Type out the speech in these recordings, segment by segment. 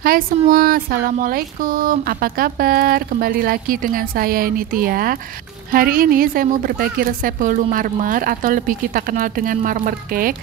Hai semua, Assalamualaikum. Apa kabar? Kembali lagi dengan saya Nitia. Hari ini saya mau berbagi resep bolu marmer atau lebih kita kenal dengan marmer cake.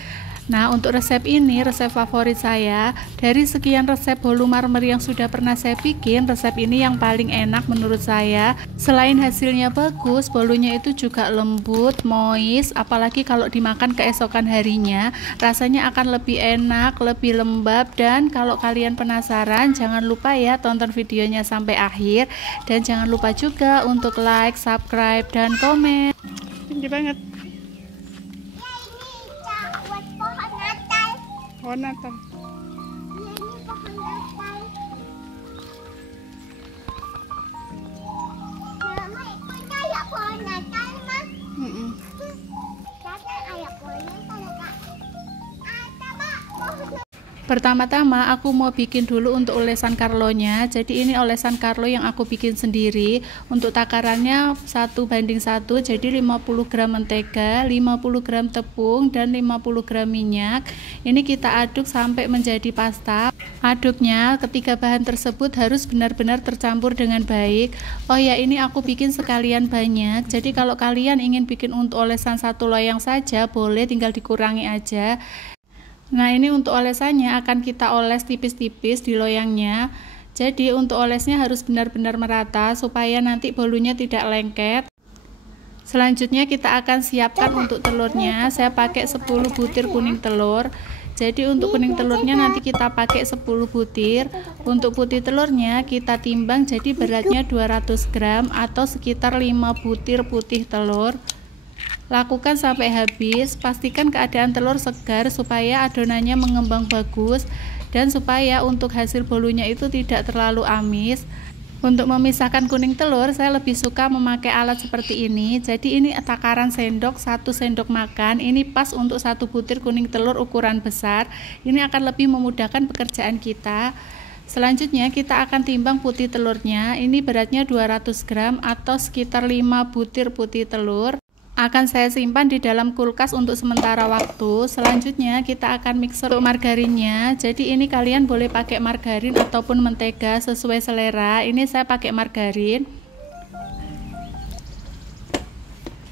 Nah, untuk resep ini resep favorit saya. Dari sekian resep bolu marmer yang sudah pernah saya bikin, resep ini yang paling enak menurut saya. Selain hasilnya bagus, bolunya itu juga lembut, moist, apalagi kalau dimakan keesokan harinya, rasanya akan lebih enak, lebih lembab. Dan kalau kalian penasaran, jangan lupa ya tonton videonya sampai akhir, dan jangan lupa juga untuk like, subscribe, dan komen. Tinggi banget. Pohon Natal. Ini pohon Natal. Mama, itu ada pohon Natal, Ma. Kata ada pohon Natal, Kak. Ada, Pak, pohon Natal. Pertama-tama aku mau bikin dulu untuk olesan Carlo-nya. Jadi ini olesan Carlo yang aku bikin sendiri. Untuk takarannya 1:1, jadi 50 gram mentega, 50 gram tepung, dan 50 gram minyak. Ini kita aduk sampai menjadi pasta. Aduknya ketiga bahan tersebut harus benar-benar tercampur dengan baik. Oh ya, ini aku bikin sekalian banyak. Jadi kalau kalian ingin bikin untuk olesan satu loyang saja, boleh, tinggal dikurangi aja. Nah, ini untuk olesannya akan kita oles tipis-tipis di loyangnya. Jadi untuk olesnya harus benar-benar merata supaya nanti bolunya tidak lengket. Selanjutnya kita akan siapkan untuk telurnya. Saya pakai 10 butir kuning telur. Jadi untuk kuning telurnya nanti kita pakai 10 butir. Untuk putih telurnya kita timbang, jadi beratnya 200 gram atau sekitar 5 butir putih telur. Lakukan sampai habis, pastikan keadaan telur segar supaya adonannya mengembang bagus dan supaya untuk hasil bolunya itu tidak terlalu amis. Untuk memisahkan kuning telur, saya lebih suka memakai alat seperti ini. Jadi ini takaran sendok, 1 sendok makan. Ini pas untuk 1 butir kuning telur ukuran besar. Ini akan lebih memudahkan pekerjaan kita. Selanjutnya kita akan timbang putih telurnya. Ini beratnya 200 gram atau sekitar 5 butir putih telur. Akan saya simpan di dalam kulkas untuk sementara waktu. Selanjutnya kita akan mixer untuk margarinnya. Jadi ini kalian boleh pakai margarin ataupun mentega sesuai selera. Ini saya pakai margarin.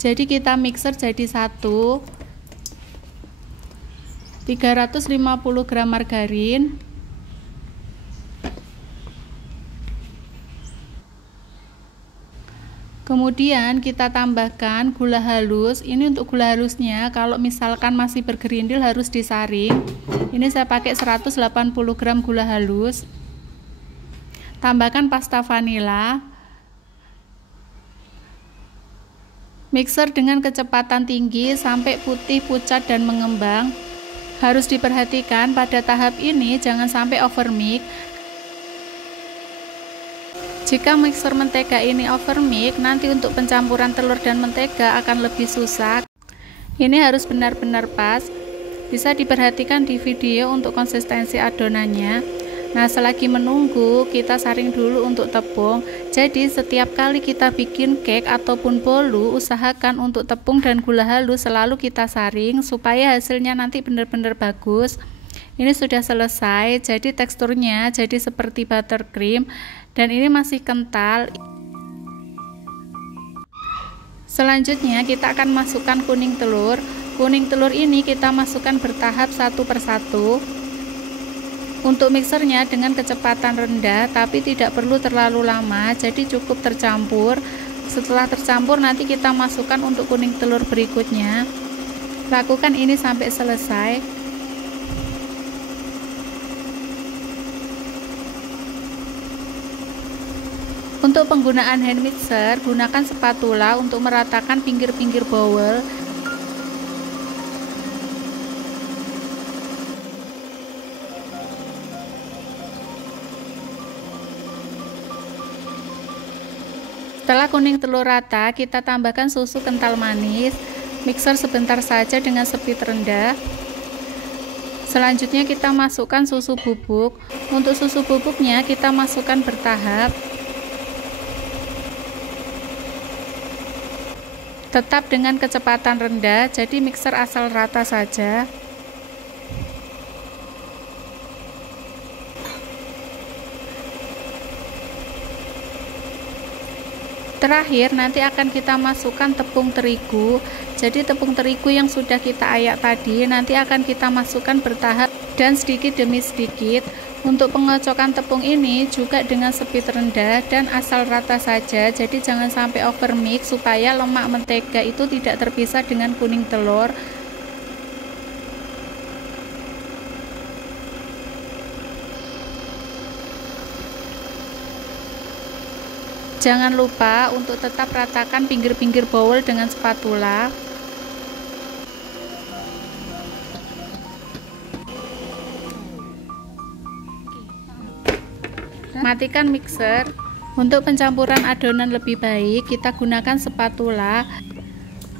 Jadi kita mixer jadi satu. 350 gram margarin. Kemudian kita tambahkan gula halus. Ini untuk gula halusnya, kalau misalkan masih bergerindil harus disaring. Ini saya pakai 180 gram gula halus. Tambahkan pasta vanila. Mixer dengan kecepatan tinggi sampai putih, pucat, dan mengembang. Harus diperhatikan pada tahap ini jangan sampai overmix. Jika mixer mentega ini overmix, nanti untuk pencampuran telur dan mentega akan lebih susah. Ini harus benar-benar pas. Bisa diperhatikan di video untuk konsistensi adonannya. Nah, selagi menunggu, kita saring dulu untuk tepung. Jadi setiap kali kita bikin cake ataupun bolu, usahakan untuk tepung dan gula halus selalu kita saring supaya hasilnya nanti benar-benar bagus. Ini sudah selesai, jadi teksturnya jadi seperti buttercream dan ini masih kental. Selanjutnya kita akan masukkan kuning telur. Kuning telur ini kita masukkan bertahap satu persatu. Untuk mixernya dengan kecepatan rendah, tapi tidak perlu terlalu lama, jadi cukup tercampur. Setelah tercampur nanti kita masukkan untuk kuning telur berikutnya. Lakukan ini sampai selesai. Untuk penggunaan hand mixer, gunakan spatula untuk meratakan pinggir-pinggir bowl. Setelah kuning telur rata, kita tambahkan susu kental manis. Mixer sebentar saja dengan speed rendah. Selanjutnya kita masukkan susu bubuk. Untuk susu bubuknya kita masukkan bertahap. Tetap dengan kecepatan rendah, jadi mixer asal rata saja. Terakhir nanti akan kita masukkan tepung terigu. Jadi tepung terigu yang sudah kita ayak tadi nanti akan kita masukkan bertahap dan sedikit demi sedikit. Untuk pengocokan tepung ini juga dengan speed rendah dan asal rata saja, jadi jangan sampai overmix supaya lemak mentega itu tidak terpisah dengan kuning telur. Jangan lupa untuk tetap ratakan pinggir-pinggir bowl dengan spatula. Matikan mixer. Untuk pencampuran adonan lebih baik, kita gunakan spatula.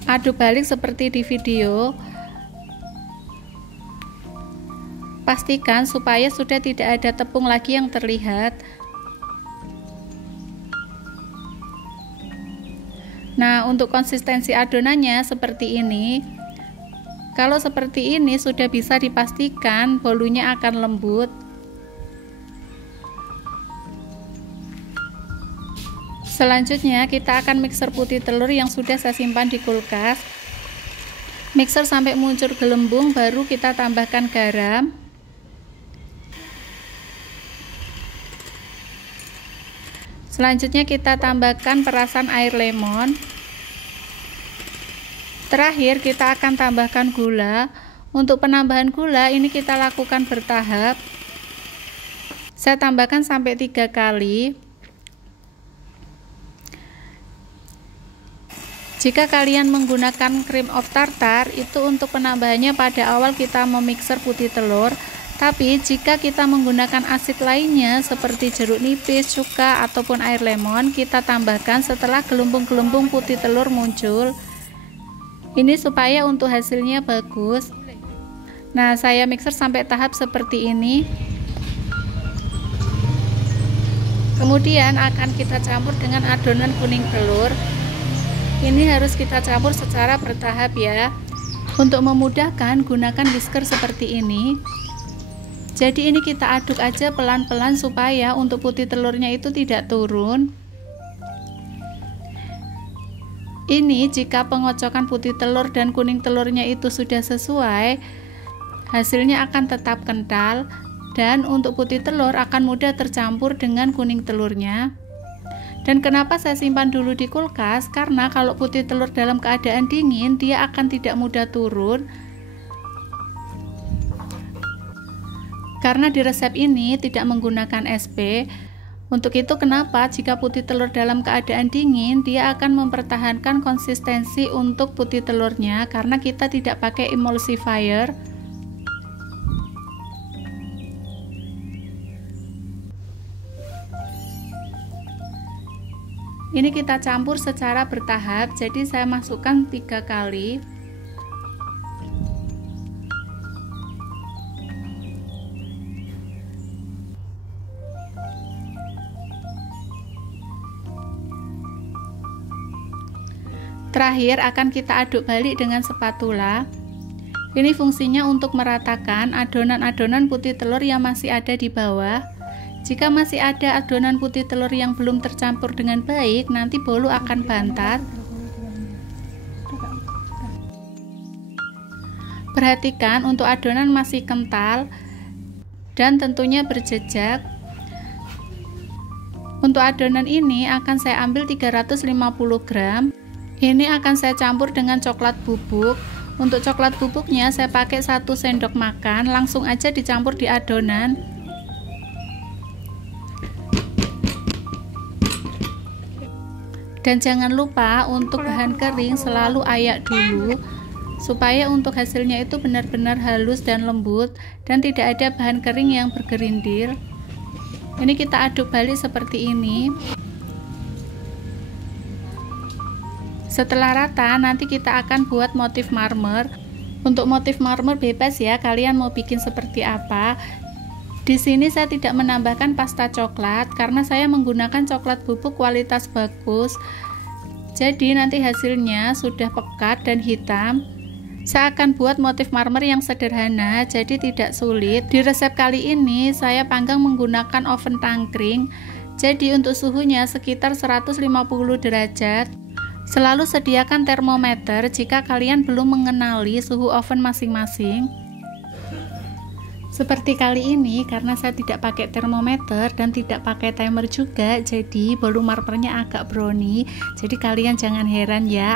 Aduk balik seperti di video. Pastikan supaya sudah tidak ada tepung lagi yang terlihat. Nah, untuk konsistensi adonannya seperti ini. Kalau seperti ini sudah bisa dipastikan bolunya akan lembut. Selanjutnya kita akan mixer putih telur yang sudah saya simpan di kulkas. Mixer sampai muncul gelembung, baru kita tambahkan garam. Selanjutnya kita tambahkan perasan air lemon. Terakhir kita akan tambahkan gula. Untuk penambahan gula ini kita lakukan bertahap. Saya tambahkan sampai 3 kali. Jika kalian menggunakan cream of tartar, itu untuk penambahannya pada awal kita memixer putih telur. Tapi jika kita menggunakan asid lainnya seperti jeruk nipis, cuka, ataupun air lemon, kita tambahkan setelah gelembung-gelembung putih telur muncul. Ini supaya untuk hasilnya bagus. Nah, saya mixer sampai tahap seperti ini. Kemudian akan kita campur dengan adonan kuning telur. Ini harus kita campur secara bertahap ya. Untuk memudahkan, gunakan whisker seperti ini. Jadi ini kita aduk aja pelan-pelan supaya untuk putih telurnya itu tidak turun. Ini jika pengocokan putih telur dan kuning telurnya itu sudah sesuai, hasilnya akan tetap kental dan untuk putih telur akan mudah tercampur dengan kuning telurnya. Dan kenapa saya simpan dulu di kulkas? Karena kalau putih telur dalam keadaan dingin, dia akan tidak mudah turun. Karena di resep ini tidak menggunakan SP. Untuk itu kenapa jika putih telur dalam keadaan dingin, dia akan mempertahankan konsistensi untuk putih telurnya karena kita tidak pakai emulsifier. Ini kita campur secara bertahap, jadi saya masukkan 3 kali. Terakhir akan kita aduk balik dengan spatula. Ini fungsinya untuk meratakan adonan-adonan putih telur yang masih ada di bawah. Jika masih ada adonan putih telur yang belum tercampur dengan baik, nanti bolu akan bantat. Perhatikan untuk adonan masih kental dan tentunya berjejak. Untuk adonan ini akan saya ambil 350 gram. Ini akan saya campur dengan coklat bubuk. Untuk coklat bubuknya saya pakai 1 sendok makan, langsung aja dicampur di adonan. Dan jangan lupa untuk bahan kering selalu ayak dulu supaya untuk hasilnya itu benar-benar halus dan lembut dan tidak ada bahan kering yang bergerindil. Ini kita aduk balik seperti ini. Setelah rata, nanti kita akan buat motif marmer. Untuk motif marmer bebas ya, kalian mau bikin seperti apa. Di sini saya tidak menambahkan pasta coklat karena saya menggunakan coklat bubuk kualitas bagus. Jadi nanti hasilnya sudah pekat dan hitam. Saya akan buat motif marmer yang sederhana, jadi tidak sulit. Di resep kali ini saya panggang menggunakan oven tangkring Jadi untuk suhunya sekitar 150 derajat. Selalu sediakan termometer jika kalian belum mengenali suhu oven masing-masing. Seperti kali ini, karena saya tidak pakai termometer dan tidak pakai timer juga, jadi bolu marmernya agak brownie. Jadi kalian jangan heran ya.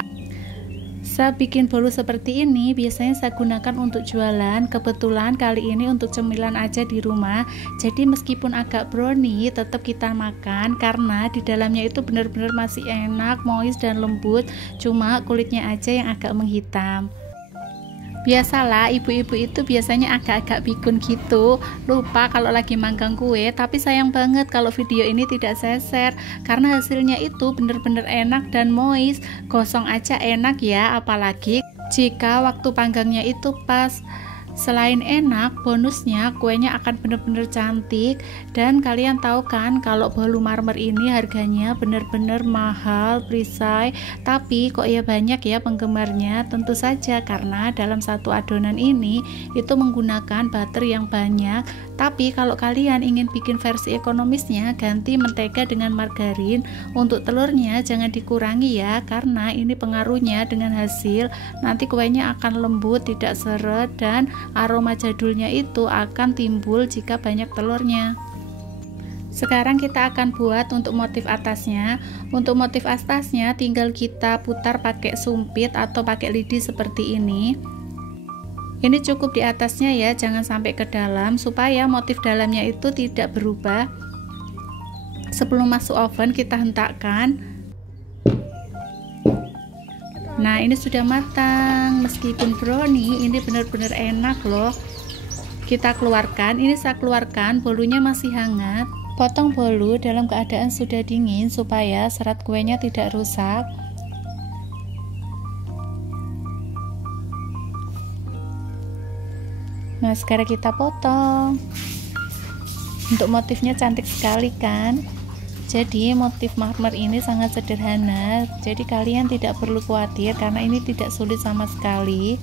Saya bikin bolu seperti ini biasanya saya gunakan untuk jualan. Kebetulan kali ini untuk cemilan aja di rumah. Jadi meskipun agak brownie tetap kita makan karena di dalamnya itu benar-benar masih enak, moist dan lembut. Cuma kulitnya aja yang agak menghitam. Biasalah ibu-ibu itu biasanya agak-agak pikun gitu, lupa kalau lagi manggang kue. Tapi sayang banget kalau video ini tidak saya share karena hasilnya itu bener-bener enak dan moist. Gosong aja enak ya, apalagi jika waktu panggangnya itu pas. Selain enak, bonusnya kuenya akan bener-bener cantik. Dan kalian tahu kan kalau bolu marmer ini harganya bener-bener mahal, perisai. Tapi kok ya banyak ya penggemarnya? Tentu saja karena dalam satu adonan ini itu menggunakan butter yang banyak. Tapi kalau kalian ingin bikin versi ekonomisnya, ganti mentega dengan margarin. Untuk telurnya jangan dikurangi ya, karena ini pengaruhnya dengan hasil. Nanti kuenya akan lembut, tidak seret, dan aroma jadulnya itu akan timbul jika banyak telurnya. Sekarang kita akan buat untuk motif atasnya. Untuk motif atasnya tinggal kita putar pakai sumpit atau pakai lidi seperti ini. Ini cukup di atasnya ya, jangan sampai ke dalam supaya motif dalamnya itu tidak berubah. Sebelum masuk oven kita hentakkan. Nah, ini sudah matang. Meskipun brownie, ini benar-benar enak loh. Kita keluarkan. Ini saya keluarkan, bolunya masih hangat. Potong bolu dalam keadaan sudah dingin supaya serat kuenya tidak rusak. Nah, sekarang kita potong. Untuk motifnya cantik sekali kan? Jadi motif marmer ini sangat sederhana, jadi kalian tidak perlu khawatir karena ini tidak sulit sama sekali.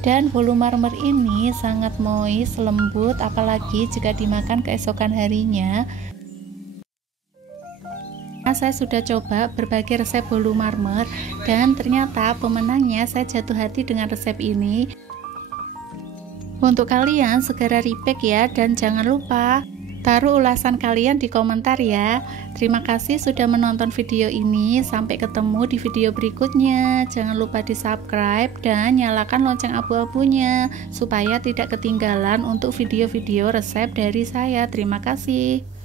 Dan bolu marmer ini sangat moist, lembut, apalagi jika dimakan keesokan harinya. Saya sudah coba berbagai resep bolu marmer dan ternyata pemenangnya saya jatuh hati dengan resep ini. Untuk kalian segera repack ya, dan jangan lupa taruh ulasan kalian di komentar ya. Terima kasih sudah menonton video ini. Sampai ketemu di video berikutnya. Jangan lupa di subscribe dan nyalakan lonceng abu-abunya supaya tidak ketinggalan untuk video-video resep dari saya. Terima kasih.